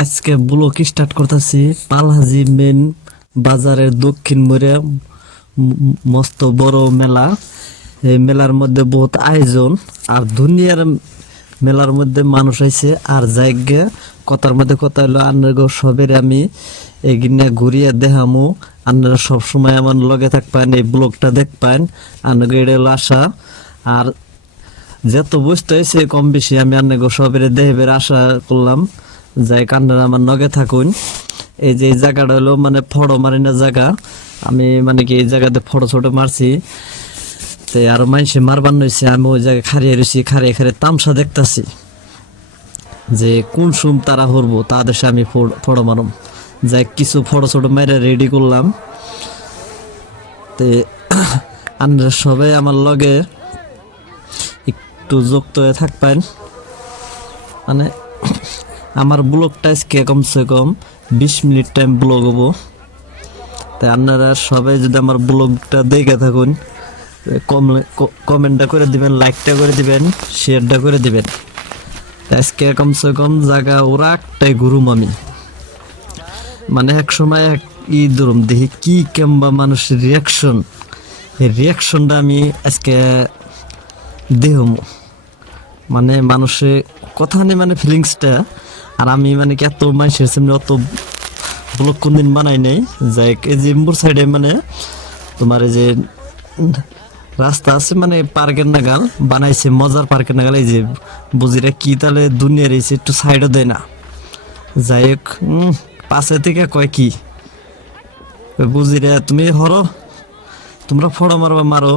আজকে blog start করতেছি পালহাজি main বাজারের দক্ষিণ মোড়ে মস্ত বড় মেলা। এই মেলার মধ্যে বহুত আয়োজন আর দুনিয়ার মেলার মধ্যে মানুষ আইছে আর জায়গা কথার মধ্যে কথা হলো আপনার সবের আমি এগিনে ঘুরিয়ে দেখামু। আপনারা সবসময় আমার লগে থাকবেন, এই ব্লগটা দেখবেন, আপনাকে এটা হলো আশা। আর যত বুঝতে হয়েছে কম বেশি আমি আপনাকে সবের দেহের আশা করলাম, যাই কান্নারা আমার নগে থাকুন। এই যে এই জায়গাটা হলো মানে ফটো মারিনা জায়গা, আমি মানে কি এই জায়গাতে ফটো ছোটো মারছি তো আরো মানুষে মারবার নইছে। আমি ওই জায়গায় খারিয়ে রয়েছি, খারিয়ে খারিয়ে তামসা দেখতাছি যে কোন সুম তারা হরবো তাদের সাথে আমি ফটো মারম। যাই কিছু ফটো ছোটো মেরে রেডি করলাম। তো আপনারা সবাই আমার লগে একটু যুক্ত হয়ে থাকবেন। মানে আমার ব্লগটা আজকে কমসে কম 20 মিনিট টাইম ব্লগ হবো। তাই আপনারা সবাই যদি আমার ব্লগটা দেখে থাকুন, কমেন্টটা করে দিবেন, লাইকটা করে দিবেন, শেয়ারটা করে দিবেন। আজকে কমসে কম জায়গা ওরা একটাই ঘুরুম আমি, মানে এক সময় এক ধরুম দেখি কি কেমবা মানুষের রিয়াকশন, এই রিয়াকশনটা আমি আজকে দেহম। মানে মানুষের কথা নেই, মানে ফিলিংসটা। আর আমি মানে কি এত মানুষের সামনে অত ব্লগ কোনদিন বানাই নাই। যাই এই যে এম্বুর সাইডে মানে তোমার এই যে রাস্তা আছে মানে পার্কের নাগাল বানাইছে, মজার পার্কের নাগাল। এই যে বুঝিরা কি তাহলে দুনিয়ার এসে একটু সাইডও দেয় না। যাই হোক পাশে থেকে কয় কি বুঝিরা তুমি হরো, তোমরা ফটো মারবা মারো।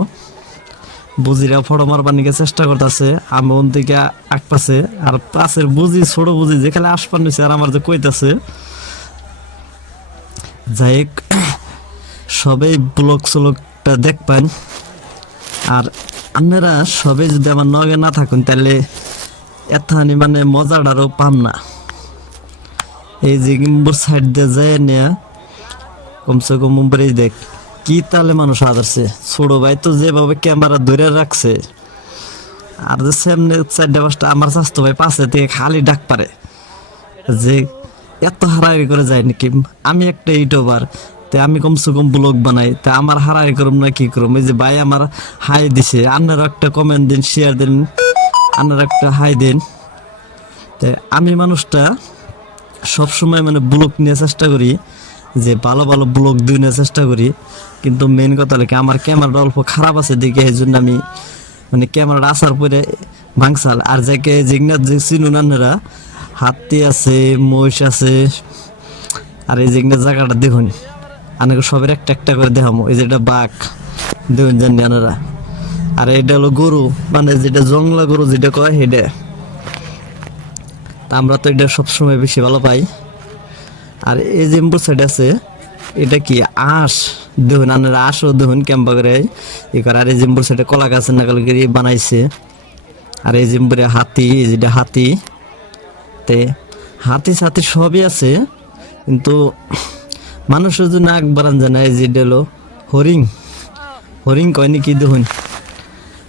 বুঝিরা ফটো মারবার নিকে চেষ্টা করতেছে, আমি ওন থেকে আঁকপাছে। আর পাশের বুঝি ছোট বুঝি যেখানে আসপান নিছে আর আমার যে কইতাছে। যাই হোক সবাই ব্লগ স্লগটা দেখবেন। আর আপনারা সবাই যদি আমার নগে না থাকুন তাহলে এতখানি মানে মজাটারও পাম না। এই যে গিম্বুর সাইড দিয়ে যায় নেয়া কমসে কম মুম্বাই দেখ কি তাহলে মানুষ আদরছে। ছোট ভাই তো যেভাবে ক্যামেরা ধরে রাখছে, আর যে সামনে 4-5টা আমার স্বাস্থ্য ভাই পাশে থেকে খালি ডাক পারে যে এত হারাহারি করে যায় নাকি। আমি একটা ইউটিউবার, তা আমি কমসে কম ব্লগ বানাই, তা আমার হারাহারি করুম না কি করুম। এই যে ভাই আমার হাই দিছে, আপনারা একটা কমেন্ট দিন, শেয়ার দিন, আপনারা একটা হাই দিন। তাই আমি মানুষটা সবসময় মানে ব্লগ নিয়ে চেষ্টা করি, যে ভালো ভালো ব্লগ দিয়ে নেওয়ার চেষ্টা করি। কিন্তু মেন কথা হলো কি আমার ক্যামেরাটা অল্প খারাপ আছে দিকে, এই জন্য আমি মানে ক্যামেরাটা আসার পরে ভাঙসাল। আর যাকে যেগুলো যে চিনুন আপনারা, হাতি আছে, মহিষ আছে। আর এই যেগুলো জায়গাটা দেখুন, আপনাকে সবের একটা একটা করে দেখামো। এই যেটা বাঘ দেখুন জানি আপনারা। আর এটা হলো গরু, মানে যেটা জংলা গরু যেটা কয় সেটা। তা আমরা তো এটা সবসময় বেশি ভালো পাই। আর এই যে সাইড আছে এটা কি আঁশ দেখুন আপনারা, আঁশও দেখুন ক্যাম্পা করে ই করে। আর এই জিম্বুর সাইডে কলা গাছের নাগাল করে বানাইছে। আর এই জিম্বুরে হাতি, যেটা হাতি, তে হাতি সাথী সবই আছে। কিন্তু মানুষের জন্য আগ বাড়ান জানা। এই যেটা হলো হরিং, হরিং কয় নাকি দেখুন।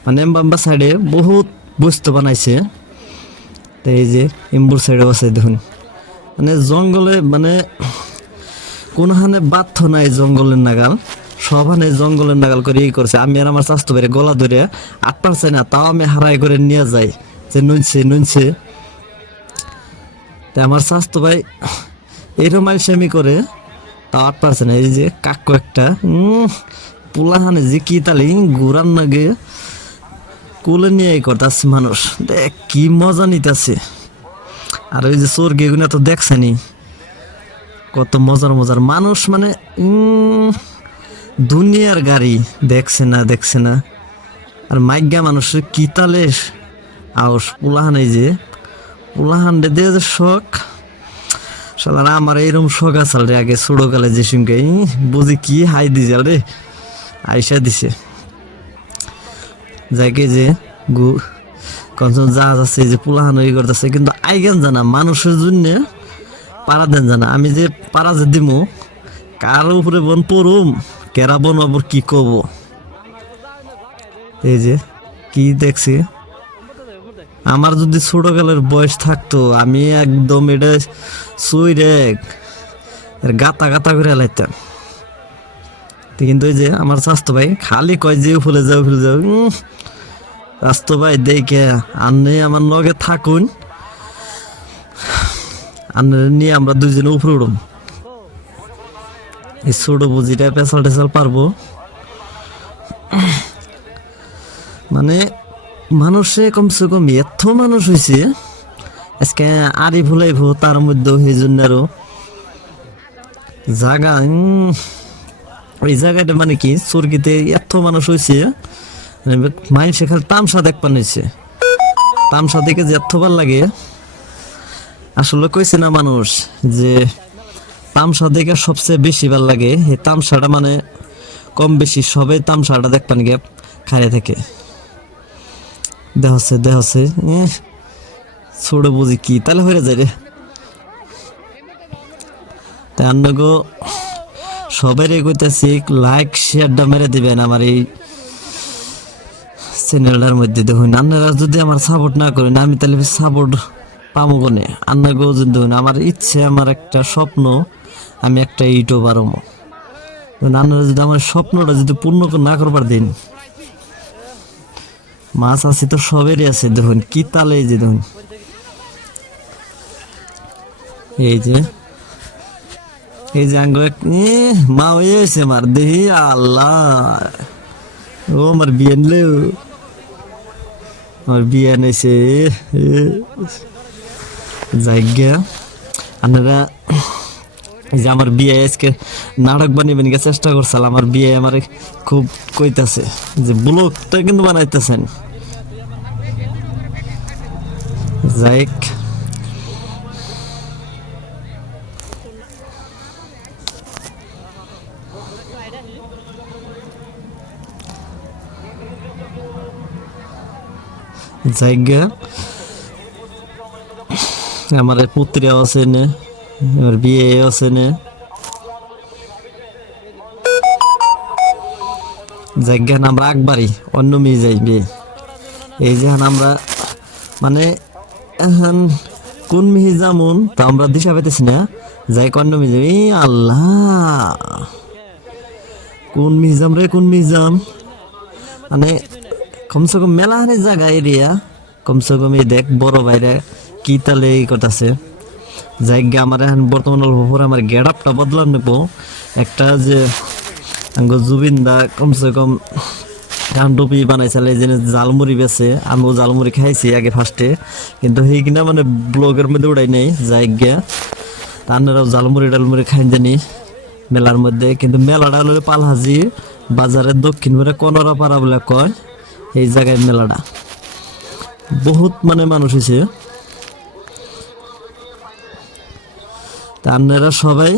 মানে এমবাম্বা সাইডে বহুত বস্তু বানাইছে। তো এই যে এম্বুর সাইডেও আছে দেখুন। মানে জঙ্গলে মানে কোনখানে বাধ্য নাই জঙ্গলের নাগাল, সবখানে জঙ্গলের নাগাল করে ই করছে। আমি আর আমার স্বাস্থ্য বেড়ে গলা ধরে আট পারছে না, তাও আমি হারাই করে নিয়ে যাই যে নুনছে নুনছে। তাই আমার স্বাস্থ্য ভাই এরকম আলসামি করে, তাও আট পারছে না। এই যে কাকু একটা পোলাহানে যে কি তালি ঘুরান নাগে কুলে নিয়ে করতেছে মানুষ, দেখ কি মজা নিতেছে। আর ওই যে চোর গেগুনা তো দেখছেনি কত মজার মজার মানুষ, মানে দুনিয়ার গাড়ি দেখছে না দেখছে না। আর মাইগা মানুষের কি তালে আউস পোলাহান, এই যে পোলাহান দিয়ে যে শখ সালারা। আমার এইরকম শখ আসাল রে আগে ছোটকালে, যে সঙ্গে বুঝি কি হাই দিছে রে আইসা দিছে। যাকে যে কনসন জাহাজ আছে যে পোলাহান ই করতেছে, কিন্তু আইগান জানা মানুষের জন্য পাড়া দেন জানা। আমি যে পাড়া যে দিমু কারো উপরে বন পড়ুম, কেরা বন আবার কি কব। এই যে কি দেখছি আমার যদি ছোটকালের বয়স থাকতো আমি একদম এটা সুইরে গাতা গাতা করে লাইতাম। কিন্তু ওই যে আমার স্বাস্থ্য ভাই খালি কয় যে ফুলে যাও ফুলে যাও। স্বাস্থ্য ভাই দেখে আন্নে আমার লগে থাকুন, আন্নে নিয়ে আমরা দুইজনে উপরে উঠুম। এই ছোট বুঝিটা পেছাল টেছাল পারবো। মানে মানুষে কমসে কম এত মানুষ হয়েছে আজকে আড়ি ভুলাইব, তার মধ্যেও সেই জন্য আরো জায়গা ওই জায়গাটা মানে কি চুরকিতে এত মানুষ হয়েছে, মানুষে খালি তামসা দেখ পানিছে। তামসা দেখে যে এত ভাল লাগে, আসলে কইছে না মানুষ যে তামসা দেখে সবচেয়ে বেশি ভাল লাগে। এই তামসাটা মানে কম বেশি সবাই তামসাটা দেখ পানি গিয়ে খাইয়ে থাকে। দেহছে ছোট বুঝি কি তাহলে হয়ে যায় রে। তাই গো সবাই কইতেছি লাইক শেয়ারটা মেরে দিবেন আমার এই চ্যানেলটার মধ্যে। দেখুন আপনারা যদি আমার সাপোর্ট না করেন আমি তাহলে সাপোর্ট পাবো কোনে? আপনাকেও যদি দেখুন আমার ইচ্ছে, আমার একটা স্বপ্ন আমি একটা ইউটিউবার হবো। আপনারা যদি আমার স্বপ্নটা যদি পূর্ণ না করবার দিন, মাছ আছে তো সবেরই আছে। দেখুন কি তালে এই যে দেখুন এই যে আঙ্গ মা হয়েছে আমার দেহি আল্লাহ। ও আমার বিয়ে নিলে আমার বিয়ে নিয়েছে জায়গা। আপনারা এই যে আমার বিয়ে আজকে নাটক বানিয়ে চেষ্টা করছিলাম। আমার বিয়ে আমার খুব কইতাছে যে ব্লগটা কিন্তু বানাইতেছেন। যাইক জায়গা আমার পুত্রিয়াও আছে নে, আমার বিয়ে আছে নে। জায়গা আমরা একবারই অন্য মেয়ে যাই বিয়ে। এই যে আমরা মানে এখন কোন মিহি যেমন তা আমরা দিশা পেতেছি না, যাই কন্ন মিজাম। এই আল্লাহ কোন মিজাম রে কোন মিজাম, মানে কমসে কম মেলা হানি জায়গা এরিয়া কমসে কম এই দেখ বড় বাইরে কি তালে এই কথাছে। জায়গা আমার এখন বর্তমান অল্প পরে আমার গেট আপটা বদলান নেবো। একটা যে জুবিনদা কমসে কম কান্ডপি বানাইছিলে যে জালমুড়ি বেছে, আমিও জালমুড়ি খাইছি আগে ফার্স্টে, কিন্তু সেই কিনা মানে ব্লগের মধ্যে উড়াই নেই। জায়গা আপনারাও জালমুড়ি টালমুড়ি খাইন জানি মেলার মধ্যে। কিন্তু মেলাটা হলো পালহাজি বাজারের দক্ষিণ করে কনরা পাড়া বলে কয়, এই জায়গায় মেলাটা বহুত মানে মানুষ হয়েছে। তা আপনারা সবাই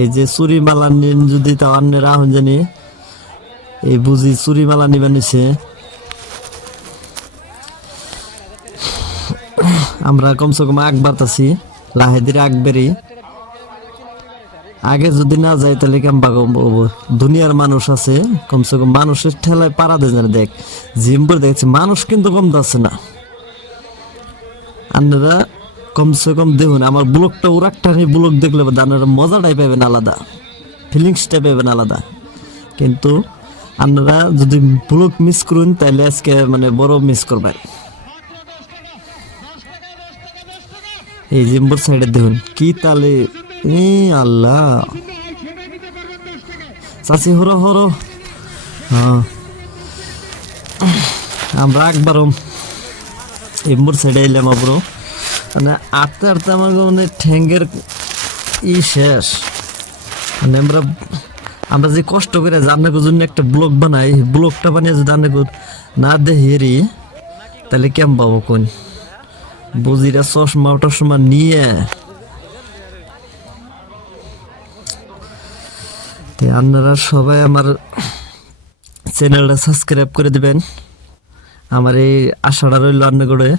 এই যে চুরি মালা নিন, যদি তাও আপনারা আহন জানি এই বুঝি চুরি মালা নিবা নিছে। আমরা কমসে কম আকবার আছি লাহেদির আকবেরই আগে যদি না যাই তাহলে কেমন দুনিয়ার মানুষ আছে কমসে কম মানুষের ঠেলায় পাড়া দেয় না। দেখ জিম্বর দেখছি মানুষ কিন্তু কম যাচ্ছে না। আপনারা কমসে কম দেখুন আমার ব্লগটা ওরাকটা ব্লগ দেখলে আপনারা মজাটাই পাবেন আলাদা, ফিলিংসটা পাবেন আলাদা। কিন্তু আপনারা যদি ব্লগ মিস করুন তাহলে আজকে মানে বড় মিস করবেন। এই জিম্বর সাইডে দেখুন কি তালে আল্লাহ চাষি হরো হরো। হ্যাঁ আমরা একবারও এম্বর সাইডে এলাম আবার মানে আটতে আটতে আমার মানে ঠ্যাঙ্গের শেষ। মানে আমরা যে কষ্ট করে আপনাদের জন্য একটা ব্লগ বানাই, ব্লগটা বানিয়ে যদি আপনাদের না দেখি তাহলে কেমন পাবো কোন বুঝিরা চশমা টশমা নিয়ে। আপনারা সবাই আমার চ্যানেলটা সাবস্ক্রাইব করে দিবেন। আমার এই আশাটা রইল আপনাদের।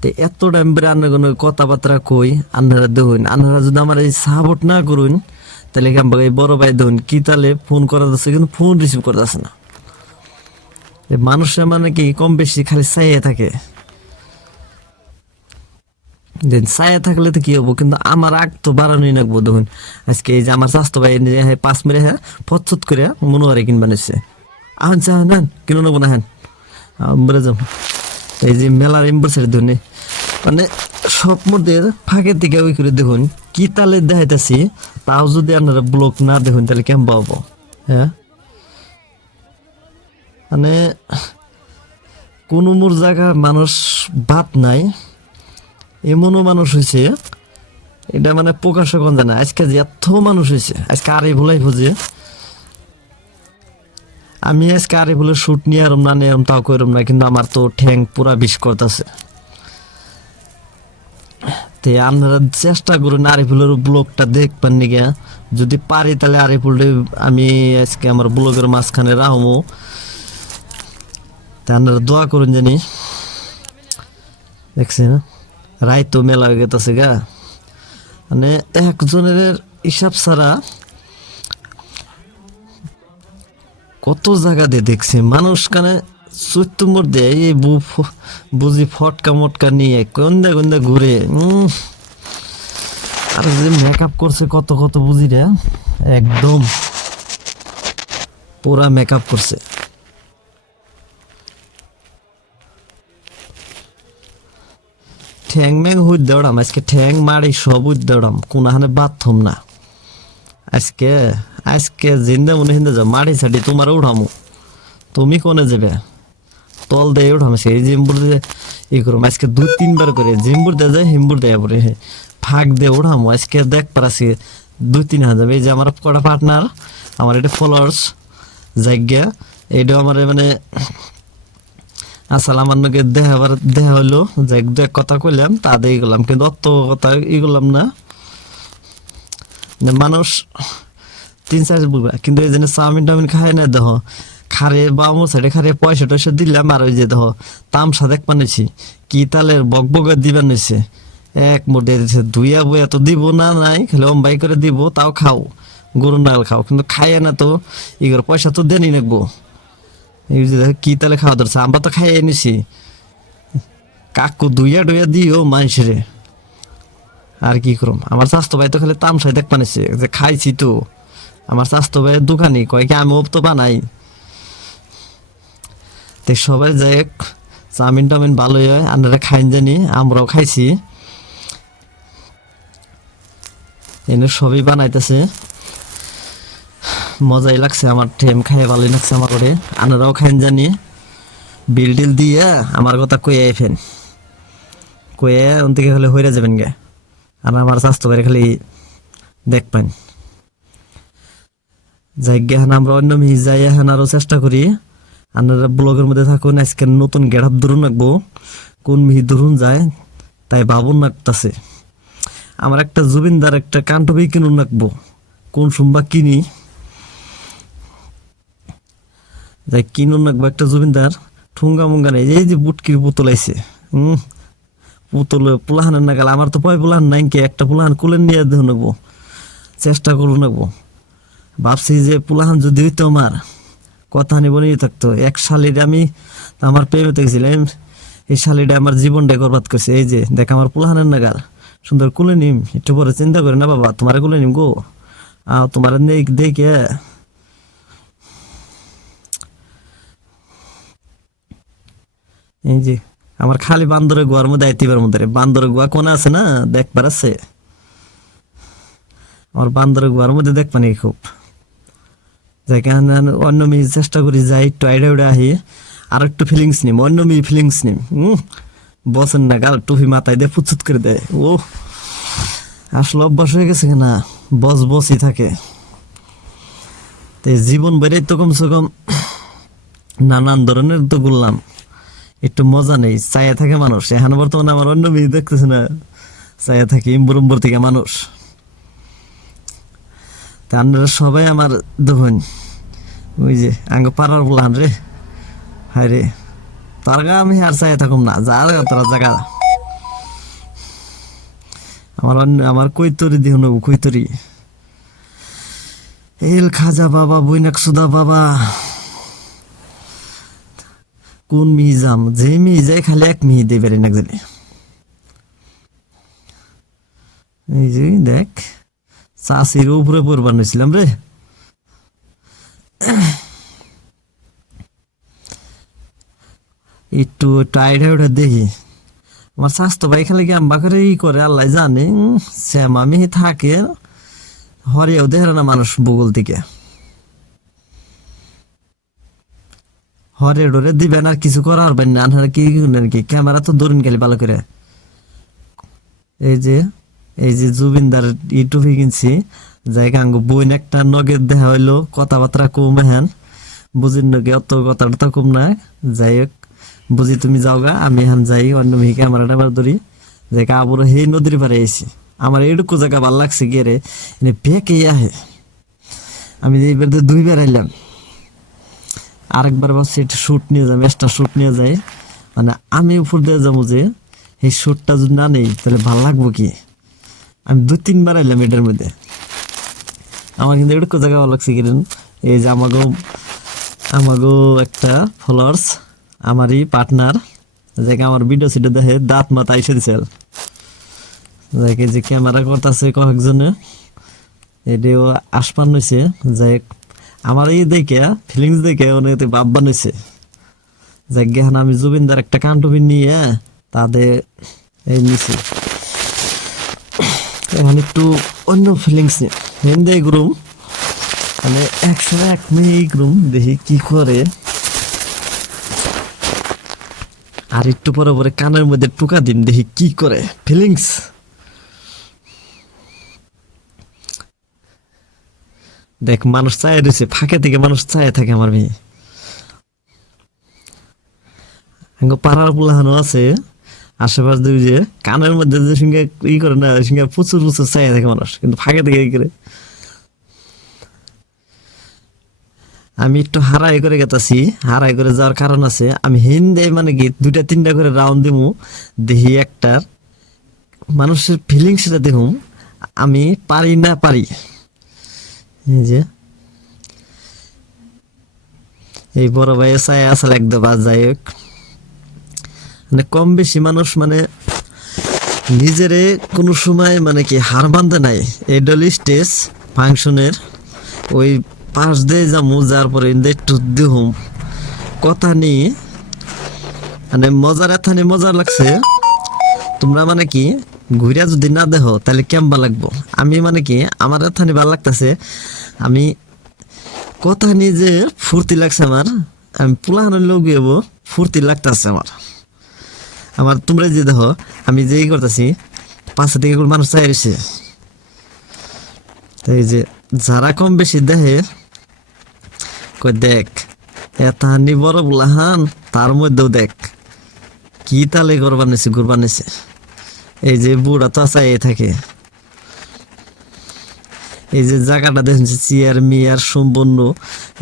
তো এত টাইম পরে আপনার কথাবার্তা কই আপনারা দেখুন। আপনারা যদি আমার এই সাপোর্ট না করুন তাহলে কেমন এই বড় ভাই দেখুন কি তাহলে ফোন করা যাচ্ছে কিন্তু ফোন রিসিভ করা যাচ্ছে না। মানুষের মানে কি কম বেশি খালি চাইয়ে থাকে। দেন ছায়া থাকলে তো কি হবো, কিন্তু আমার আগ তো বাড়ানোই লাগবো। দেখুন আজকে এই যে আমার স্বাস্থ্য ভাই 5 মেরে হ্যাঁ ফচত করে মনোয়ারে কিনবা নিচ্ছে। আহান চা নেন কিনো নেবো না হ্যান বেড়ে যাব। এই যে মেলার এম্বাসের ধরনে মানে সব মধ্যে ফাঁকের দিকে ওই করে দেখুন কি তালে দেখাইতেছি, তাও যদি আপনারা ব্লক না দেখুন তাহলে কেমন পাবো। হ্যাঁ মানে কোন মোর জায়গা মানুষ বাদ নাই এমনও মানুষ হয়েছে, এটা মানে প্রকাশ করা যায় না। আজকে যে এত মানুষ হয়েছে, আজকে আরে ভুলাই বুঝে আমি আজকে আরে ভুলে শুট নিয়ে আরম না নিয়ে তাও করম না, কিন্তু আমার তো ঠ্যাং পুরা বিষ করতেছে। তে আপনারা চেষ্টা করুন আরিফুলের ব্লগটা দেখবেন নিকে, যদি পারি তাহলে আরিফুলটা আমি আজকে আমার ব্লগের মাঝখানে রাখবো। তা আপনারা দোয়া করুন জানি। দেখছি না রায় তো মেলা হয়ে গেছে গা, মানে একজনের হিসাব ছাড়া কত জায়গা দিয়ে দেখছি মানুষ কানে চৈত্য মধ্যে এই বুঝি ফটকা মটকা নিয়ে কন্দা কন্দা ঘুরে। আর যে মেকআপ করছে কত কত বুঝি রে, একদম পুরা মেকআপ করছে। ঠ্যাং ম্যাং হুই দৌড়াম আজকে, ঠ্যাং মারি সব হুই দৌড়াম, কোনখানে বাথরুম না আজকে। আজকে জিন্দা মনে হিন্দে যাও মারি ছাড়ি তোমার উঠামো, তুমি কোনে যাবে তল দিয়ে উঠাম। এই জিম্বুর দিয়ে ই করম আজকে 2-3 বার করে জিম্বুর দিয়ে যায় হিম্বুর দেয়া পরে ফাঁক দিয়ে উঠামো আজকে। দেখ পারাছি 2-3 হাজার। এই যে আমার কটা পার্টনার, আমার এটা ফলোয়ার্স জায়গা, এইটাও আমার মানে আসলে আমার নাকি দেখা হইলো যে এক কথা কইলাম তা দিয়ে গেলাম, কিন্তু অত কথা ই করলাম না। মানুষ 3-4 বুঝবে, কিন্তু এই জন্য চাউমিন টাউমিন খায় না। দেখো খারে বামো সাইডে খারে পয়সা টয়সা দিলাম, আর ওই যে দেখো তামসা দেখ পানিছি কি তালের বক বকা দিবার নিছে এক মুঠে দিচ্ছে। ধুইয়া বইয়া তো দিব না নাই খালি অম্বাই করে দিব, তাও খাও গরুর নাল খাও, কিন্তু খাইয়ে না তো ইগর পয়সা তো দেনি নেবো। এই যে দেখো কি তালে খাওয়া ধরছে, আমরা তো খাইয়ে নিছি। কাকু ধুইয়া টুইয়া দিও মানুষেরে, আর কি করম। আমার স্বাস্থ্য ভাই তো খালি তামসাই দেখ পানিছে যে খাইছি তো। আমার স্বাস্থ্য ভাইয়ের দোকানি কয় কি আমিও তো বানাই। তো সবাই যাই চাউমিন টাউমিন ভালোই হয়, আপনারা খাইন জানি, আমরাও খাইছি। এনে সবই বানাইতেছে, মজাই লাগছে আমার, টেম খাইয়ে ভালোই লাগছে আমার করে। আপনারাও খাইন জানি, বিল টিল দিয়ে আমার কথা কয়ে ফেন, কয়ে ওন থেকে হলে হইরা যাবেন গে। আর আমার স্বাস্থ্য বাইরে খালি দেখবেন যাই গে। আমরা অন্য মিহি যাই এখন আরো চেষ্টা করি। আপনারা ব্লগের মধ্যে থাকুন, আজকে নতুন গেট আপ ধরুন রাখবো, কোন মিহি ধরুন যায় তাই ভাবুন রাখতেছে। আমার একটা জুবিনদার একটা কান্টবি কিনুন রাখবো, কোন সোমবার কিনি যাই কিনুন রাখবো একটা জুবিনদার। ঠুঙ্গা মুঙ্গা নেই, এই যে বুটকির পুতুল আইছে, পুতুল পুলাহানের নাগাল। আমার তো পয় পুলাহান নাই, কি একটা পুলাহান কুলেন নিয়ে দেখুন রাখবো, চেষ্টা করুন রাখবো। ভাবছি যে পুলাহান যদি হইতো আমার কথা নিব নিয়ে থাকতো। এক শালির আমি আমার প্রেমে দেখছিলাম, এই শালিটা আমার জীবনটা বরবাদ করছে। এই যে দেখ আমার পুলাহানের নাগাল সুন্দর কুলে নিম, একটু পরে চিন্তা করে না বাবা তোমার কুলে নিম গো, তোমার দেখে এই যে আমার খালি বান্দরের গোয়ার মধ্যে আইতিবার মধ্যে, বান্দরের গোয়া কোন আছে না দেখবার আছে, আমার বান্দরের গোয়ার মধ্যে দেখবানি খুব। যাই অন্য মেয়ে চেষ্টা করি যাই একটু আইডা উড়ে আহি, আর একটু ফিলিংস নিম, অন্য মেয়ে ফিলিংস নিম। বসেন না গাল টুপি মাথায় দিয়ে ফুচুত করে দেয়, ও আসলে অভ্যাস হয়ে গেছে না, বসই থাকে। জীবন বাইরে তো কমসে কম নানান ধরনের তো বললাম, একটু মজা নেই, চাইয়া থাকে মানুষ। এখন বর্তমানে আমার অন্য মেয়ে দেখতেছে না, চাইয়া থাকি ইম্বর থেকে মানুষ। তা আপনারা সবাই আমার দেখুন, ওই যে আঙ্গ পাড়ার বললাম রে, হায় রে তার গা আমি আর চাইয়া থাকুম না, যা তারা জায়গা আমার কৈতরি দিহ নেব, কৈতরি এল খাজা বাবা বইনাক সুদা বাবা। কোন মিহি যাম, যে মিহি যাই খালি এক মিহি দিয়ে বেড়ে না গেলে। এই যে দেখ চাষির উপরে পড়বার নিয়েছিলাম রে। একটু টাইট হয়ে দেখি আমার স্বাস্থ্য ভাই খালি কি আম্বা করে ই করে আল্লাহ জানে। শ্যাম আমি থাকে হরিয়াও দেখে না মানুষ বগল থেকে হরে ডরে দিবেন আর কিছু করার পারবেন না। আপনারা কি কি ক্যামেরা তো ধরুন গেলে ভালো করে। এই যে জুবিনদার ইউটিউবে কিনছি যাই গাঙ্গ বইন একটা নগের দেখা হইলো কথাবার্তা কম হ্যান বুঝির নগে অত কথাটা কম না। যাই হোক বুঝি তুমি যাও গা আমি এখন যাই অন্য মিহি ক্যামেরাটা বার ধরি যাই আবার সেই নদীর পারে এসি আমার এইটুকু জায়গা ভাল লাগছে গিয়ে রে বেঁকে আহে। আমি এইবার দুইবার আইলাম আরেকবার ভাবছি একটা শ্যুট নিয়ে যাই এক্সট্রা শ্যুট নিয়ে যাই মানে আমি উপর দিয়ে যাবো যে এই শ্যুটটা যদি না নেই তাহলে ভাল লাগবো কি। আমি 2-3 বার এলাম এটার মধ্যে আমার কিন্তু এটুকু জায়গা ভালো লাগছে কিরেন। এই যে আমাগো একটা ফলোয়ার্স আমারই পার্টনার যাকে আমার ভিডিও সিডিও দেখে দাঁত মাথা এসে দিছে যাকে যে ক্যামেরা করতেছে কয়েকজনে এটাও আসপান হয়েছে যাই আমার এই দেখে ফিলিংস দেখে অনেক ভাব বানাইছে যাই গেহান আমি জুবিনদার একটা কান্টবি নিয়ে তাদের এই নিছি এখন একটু অন্য ফিলিংস হিন্দে গ্রুম মানে 101 মেয়ে গ্রুম দেখি কি করে। আর একটু পরে পরে কানের মধ্যে টুকা দিন দেখি কি করে ফিলিংস। দেখ মানুষ চায় রয়েছে ফাঁকে থেকে মানুষ চায় থাকে আমার মেয়ে পাড়ার পোলাহানো আছে আশেপাশ দিয়ে যে কানের মধ্যে যে সঙ্গে ই করে না সঙ্গে প্রচুর প্রচুর চায় থাকে মানুষ কিন্তু ফাঁকে থেকে ই করে। আমি একটু হারাই করে গেতাছি হারাই করে যাওয়ার কারণ আছে আমি হিন্দে মানে কি 2-3টা করে রাউন্ড দিমু দেখি একটার মানুষের ফিলিংসটা দেখুম আমি পারি না পারি। এই যে এই বড় ভাই চাই আসলে একদম বাদ যাই হোক মানে কম বেশি মানুষ মানে নিজেরে কোনো সময় মানে কি হার বান্ধে নাই। এই ডলি স্টেজ ফাংশনের ওই পাশ দিয়ে যাবো যার পরে একটু দেখুম কথা নিয়ে মানে মজার এথানি মজা লাগছে। তোমরা মানে কি ঘুরিয়া যদি না দেখো তাহলে কেমবা লাগবো। আমি মানে কি আমার এথানি ভালো লাগতেছে আমি কথা নিয়ে যে ফুর্তি লাগছে আমার আমি পুলাহানোর লোক যাবো ফুর্তি লাগতেছে আমার তোমরা যে দেখো আমি যে করতেছি পাশে থেকে মানুষ চাই রয়েছে এই যে যারা কম বেশি দেখে কই দেখ এতাহানি বড় বুলাহান তার মধ্যেও দেখ কি তালে ঘুরবার নিছে এই যে বুড়া তো চাই থাকে এই যে জায়গাটা দেখছি চেয়ার মিয়ার সম্পূর্ণ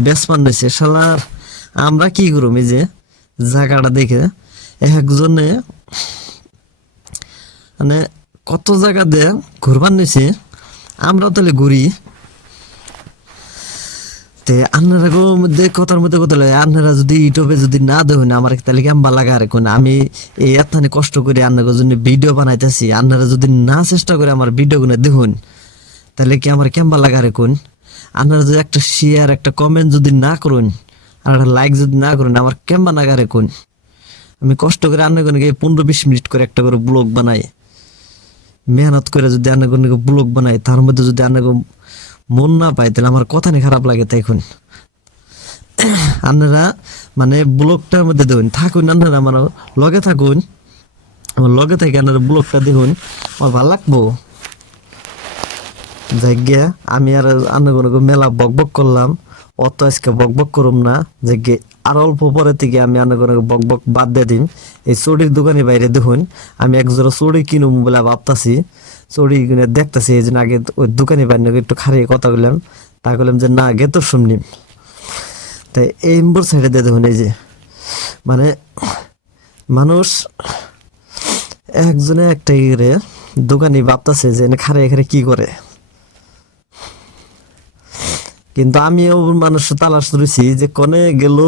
বেসমান নিছে শালার আমরা কি করুম এই যে জায়গাটা দেখে একজনে মানে কত জায়গা দিয়ে ঘুরবার নিছে আমরা তাহলে ঘুরি আপনারা মধ্যে কথার মধ্যে কথা লাগে আপনারা যদি ইউটিউবে যদি না দেখুন আমার তাহলে কেমন লাগা আর কোন আমি এই এতখানি কষ্ট করে আপনাদের জন্য ভিডিও বানাইতেছি আপনারা যদি না চেষ্টা করে আমার ভিডিও গুলো দেখুন তাহলে কি আমার কেমন লাগা আর কোন আপনারা যদি একটা শেয়ার একটা কমেন্ট যদি না করুন আর একটা লাইক যদি না করুন আমার কেমন লাগা আর কোন আমি কষ্ট করে আপনাদের 15-20 মিনিট করে একটা করে ব্লগ বানাই মেহনত করে যদি আপনাদের ব্লগ বানাই তার মধ্যে যদি আপনাদের মন না পাই তাহলে আমার কথা নিয়ে খারাপ লাগে। তাই আপনারা মানে ব্লগটার মধ্যে দেখুন থাকুন আপনারা আমার লগে থাকুন আমার লগে থেকে আপনারা ব্লগটা দেখুন আমার ভালো লাগবো। যাই গিয়া আমি আর আপনাদের মেলা বকবক করলাম অত আজকে বকবক করুম না যে আর অল্প পরে থেকে আমি আপনাদের বকবক বাদ দিয়ে দিন। এই চড়ির দোকানের বাইরে দেখুন আমি একজোড়া চড়ি কিনুম বলে ভাবতাছি চড়ি কিনে দেখতেছি এই জন্য আগে ওই দোকানে বাইরে একটু খারিয়ে কথা বললাম তা করলাম যে না আগে তো শুননি তাই এই এম্বর সাইডে দিয়ে দেখুন এই যে মানে মানুষ একজনে একটা ইয়ে দোকানি ভাবতাছে যে খারে এখানে কি করে কিন্তু আমিও মানুষ তালাশ করেছি যে কনে গেল